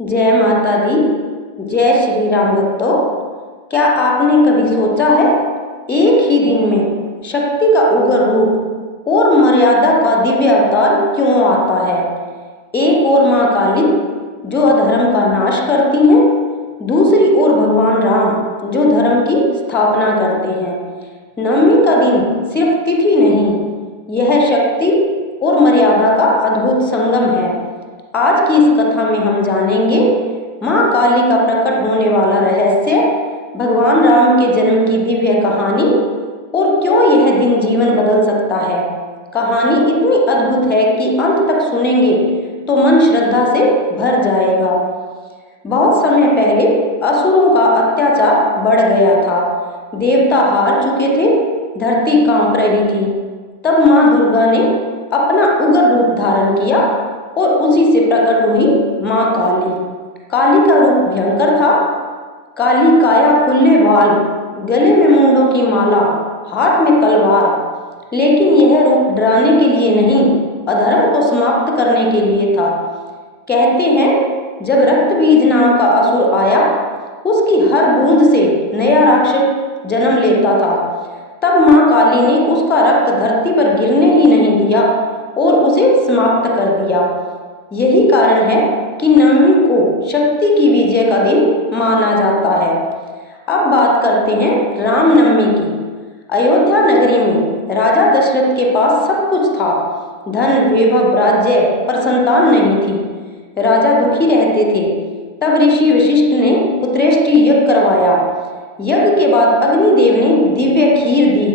जय माता दी। जय श्री राम भक्तों। क्या आपने कभी सोचा है एक ही दिन में शक्ति का उग्र रूप और मर्यादा का दिव्य अवतार क्यों आता है? एक ओर माँ काली जो अधर्म का नाश करती हैं, दूसरी ओर भगवान राम जो धर्म की स्थापना करते हैं। नवमी का दिन सिर्फ तिथि नहीं, यह शक्ति और मर्यादा का अद्भुत संगम है। आज की इस कथा में हम जानेंगे माँ काली का प्रकट होने वाला रहस्य, भगवान राम के जन्म की दिव्य कहानी और क्यों यह दिन जीवन बदल सकता है। कहानी इतनी अद्भुत है कि अंत तक सुनेंगे तो मन श्रद्धा से भर जाएगा। बहुत समय पहले असुरों का अत्याचार बढ़ गया था। देवता हार चुके थे, धरती कांप रही थी। तब माँ दुर्गा ने अपना उग्र रूप धारण किया और उसी से प्रकट हुई माँ काली। काली का रूप भयंकर था। काली काया, खुले बाल, गले में मुंडों की माला, हाथ में तलवार। लेकिन यह रूप डराने के लिए नहीं, अधर्म को समाप्त करने के लिए था। कहते हैं जब रक्तबीज नाम का असुर आया, उसकी हर बूंद से नया राक्षस जन्म लेता था। तब माँ काली ने उसका रक्त धरती पर गिरने ही नहीं दिया और उसे समाप्त कर दिया। यही कारण है कि नवमी को शक्ति की विजय का दिन माना जाता है। अब बात करते हैं रामनवमी की। अयोध्या नगरी में राजा दशरथ के पास सब कुछ था, धन, वैभव, राज्य, पर संतान नहीं थी। राजा दुखी रहते थे। तब ऋषि वशिष्ठ ने पुत्रेष्टि यज्ञ करवाया। यज्ञ के बाद अग्निदेव ने दिव्य खीर दी।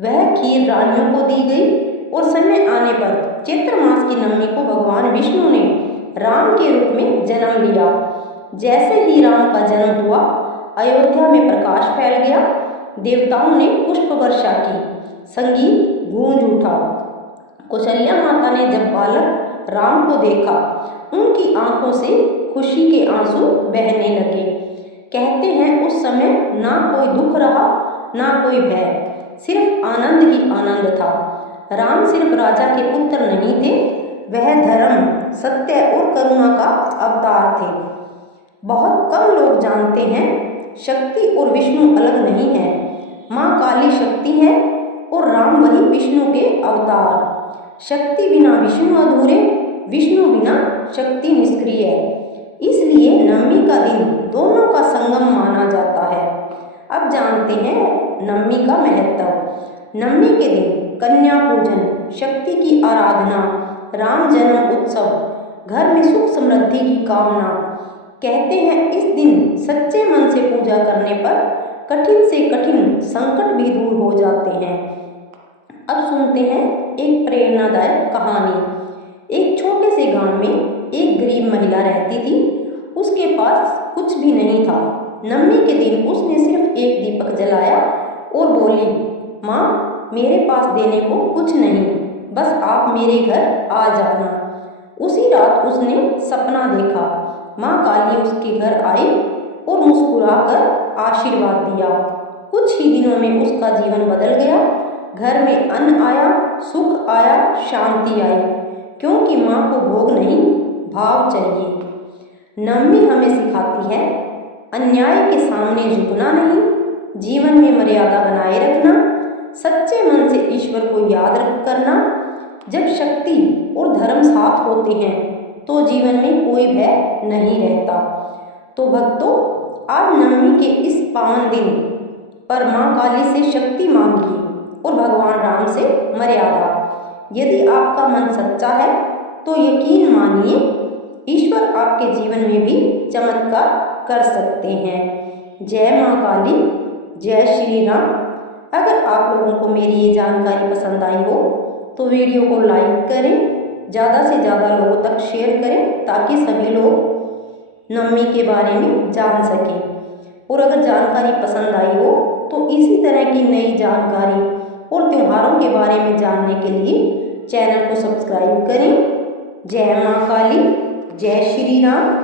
वह खीर रानियों को दी गई और समय आने पर चैत्र मास की नवमी को भगवान विष्णु ने राम के रूप में जन्म लिया। जैसे ही राम का जन्म हुआ, अयोध्या में प्रकाश फैल गया। देवताओं ने पुष्प वर्षा की, संगीत गूंज उठा। कौशल्या माता ने जब बालक राम को देखा, उनकी आंखों से खुशी के आंसू बहने लगे। कहते हैं उस समय ना कोई दुख रहा, ना कोई भय, सिर्फ आनंद ही आनंद था। राम सिर्फ राजा के पुत्र नहीं थे, वह धर्म, सत्य और करुणा का अवतार थे। बहुत कम लोग जानते हैं शक्ति और विष्णु अलग नहीं है। माँ काली शक्ति है और राम वही विष्णु के अवतार। शक्ति बिना विष्णु अधूरे, विष्णु बिना शक्ति निष्क्रिय। इसलिए नवमी का दिन दोनों का संगम माना जाता है। अब जानते हैं नवमी का महत्व। नवमी के दिन कन्या पूजन, शक्ति की आराधना, राम जन्म उत्सव, घर में सुख समृद्धि की कामना। कहते हैं इस दिन सच्चे मन से पूजा करने पर कठिन से कठिन संकट भी दूर हो जाते हैं। अब सुनते हैं एक प्रेरणादायक कहानी। एक छोटे से गांव में एक गरीब महिला रहती थी। उसके पास कुछ भी नहीं था। नवमी के दिन उसने सिर्फ एक दीपक जलाया और बोली, माँ मेरे पास देने को कुछ नहीं, बस आप मेरे घर आ जाना। उसी रात उसने सपना देखा। माँ काली उसके घर आई और मुस्कुराकर आशीर्वाद दिया। कुछ ही दिनों में उसका जीवन बदल गया। घर में अन्न आया, सुख आया, शांति आई, क्योंकि माँ को भोग नहीं, भाव चाहिए। नवमी हमें सिखाती है अन्याय के सामने झुकना नहीं, जीवन में मर्यादा बनाए रखना, सच्चे मन से ईश्वर को याद करना। जब शक्ति और धर्म साथ होते हैं तो जीवन में कोई भय नहीं रहता। तो भक्तों, आज नवमी के इस पावन दिन पर माँ काली से शक्ति मांगिए और भगवान राम से मर्यादा। यदि आपका मन सच्चा है तो यकीन मानिए, ईश्वर आपके जीवन में भी चमत्कार कर सकते हैं। जय माँ काली, जय श्री राम। अगर आप लोगों को मेरी ये जानकारी पसंद आई हो तो वीडियो को लाइक करें, ज़्यादा से ज़्यादा लोगों तक शेयर करें ताकि सभी लोग नवमी के बारे में जान सकें। और अगर जानकारी पसंद आई हो तो इसी तरह की नई जानकारी और त्योहारों के बारे में जानने के लिए चैनल को सब्सक्राइब करें। जय माँ काली, जय श्री राम।